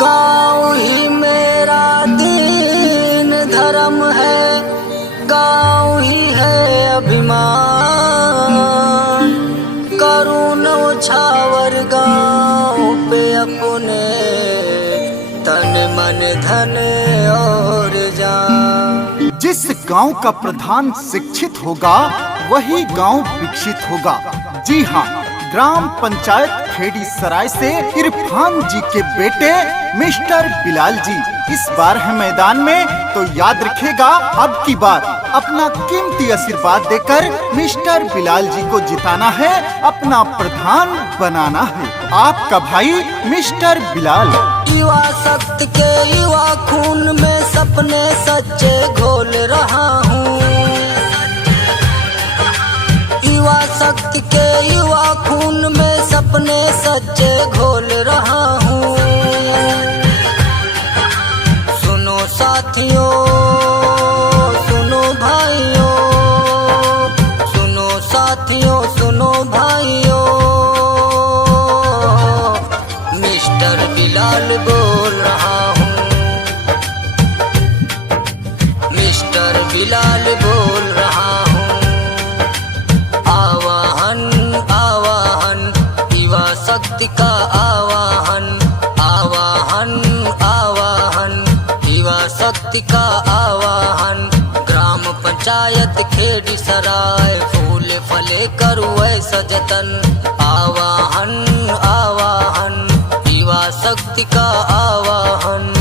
गाँव ही मेरा दीन धर्म है, गाँव ही है अभिमान। करुण उछावर गाँव पे अपने, तन मन धन और जान। जिस गांव का प्रधान शिक्षित होगा वही गांव विकसित होगा। जी हाँ, ग्राम पंचायत खेड़ी सराय से इरफान जी के बेटे मिस्टर बिलाल जी इस बार है मैदान में, तो याद रखेगा अब की बार अपना कीमती आशीर्वाद देकर मिस्टर बिलाल जी को जिताना है, अपना प्रधान बनाना है। आपका भाई मिस्टर बिलाल। युवा शक्ति के युवा खून में सपने सच्चे घोल रहा हूँ। युवा शक्ति के युवा खून में सपने सच्चे घोल रहा हूँ। सुनो साथियों, सुनो भाइयों, सुनो साथियों, सुनो भाइयों, मिस्टर बिलाल बोल रहा हूँ। मिस्टर बिलाल बोल रहा हूँ। आवाहन आवाहन युवा शक्ति का आवाहन, आवाहन आवाहन युवा शक्ति का आवाहन। ग्राम पंचायत खेड़ी सराय फूल फले करूँ ऐसा जतन। आवाहन आवाहन युवा शक्ति का आवाहन।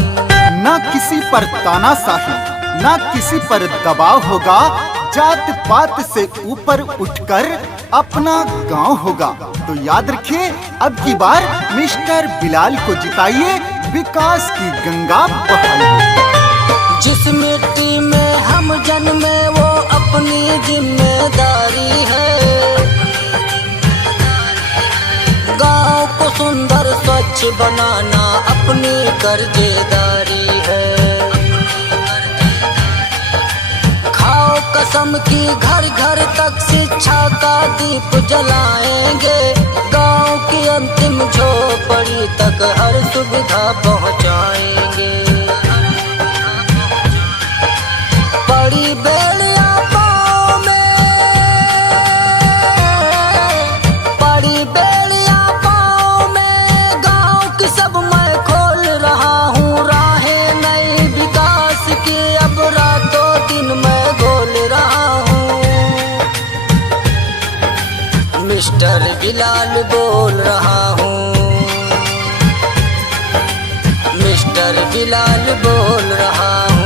न किसी पर तानाशाही, न किसी पर दबाव होगा। जात पात से ऊपर उठकर अपना गांव होगा। तो याद रखिए अब की बार मिस्टर बिलाल को जिताइए, विकास की गंगा बहाइए। जिस मिट्टी में हम जन्मे वो अपनी जिम्मेदारी है। गांव को सुंदर स्वच्छ बनाना अपनी कर्जेदारी है। खाओ कसम की घर घर तक शिक्षा का दीप जलाएंगे। गांव की अंतिम झोपड़ी तक हर सुविधा पहुंचाएंगे। बड़ी बेड़ियां पाँव में, बड़ी बेड़ियां पाँव में, गांव की सब मैं खोल रहा हूँ। राहें नई विकास की अब रातों दिन मैं घोल रहा हूँ। मिस्टर बिलाल बोल रहा हूँ। मिस्टर बिलाल बोल रहा हूँ।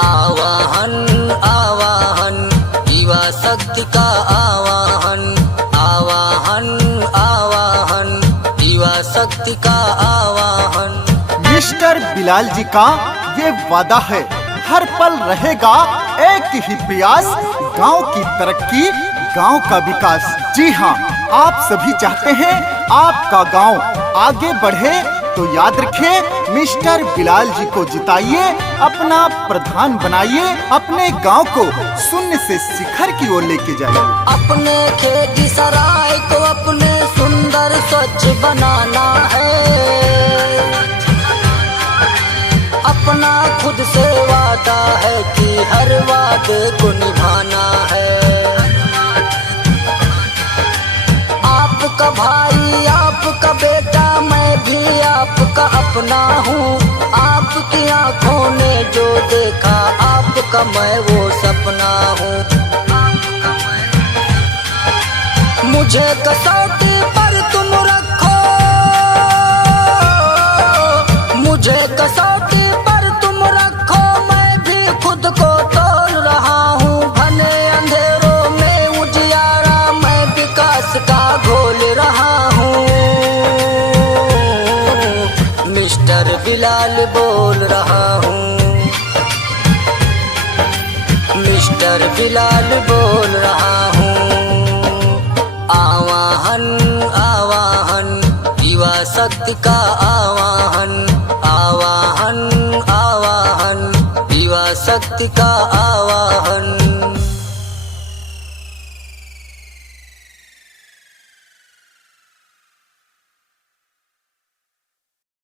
आवाहन आवाहन युवा शक्ति का आवाहन, आवाहन आवाहन युवा शक्ति का आवाहन। मिस्टर बिलाल जी का ये वादा है, हर पल रहेगा एक ही प्रयास, गांव की तरक्की, गांव का विकास। जी हाँ, आप सभी चाहते हैं आपका गांव आगे बढ़े, तो याद रखें मिस्टर बिलाल जी को जिताइए, अपना प्रधान बनाइए, अपने गांव को शून्य से शिखर की ओर लेके जाइए। अपने खेड़ी सराय को अपने सुंदर स्वच्छ बनाना है। अपना खुद से वादा है कि हर वादे को निभाना है। आपका भाई, आपका बेटा, मैं भी आपका अपना हूँ। आपकी आँखों ने जो देखा, आपका मैं वो सपना हूँ। मुझे कसौटी पर तुम रखो, मुझे कसौटी पर तुम रखो, मैं भी खुद को तोल रहा हूँ। घने अंधेरों में उजियारा मैं विकास का घोल रहा हूँ। मिस्टर बिलाल बोल रहा हूँ। मिस्टर बिलाल बोल रहा हूँ। आवाहन आवाहन युवा शक्ति का आवाहन, आवाहन आवाहन युवा शक्ति का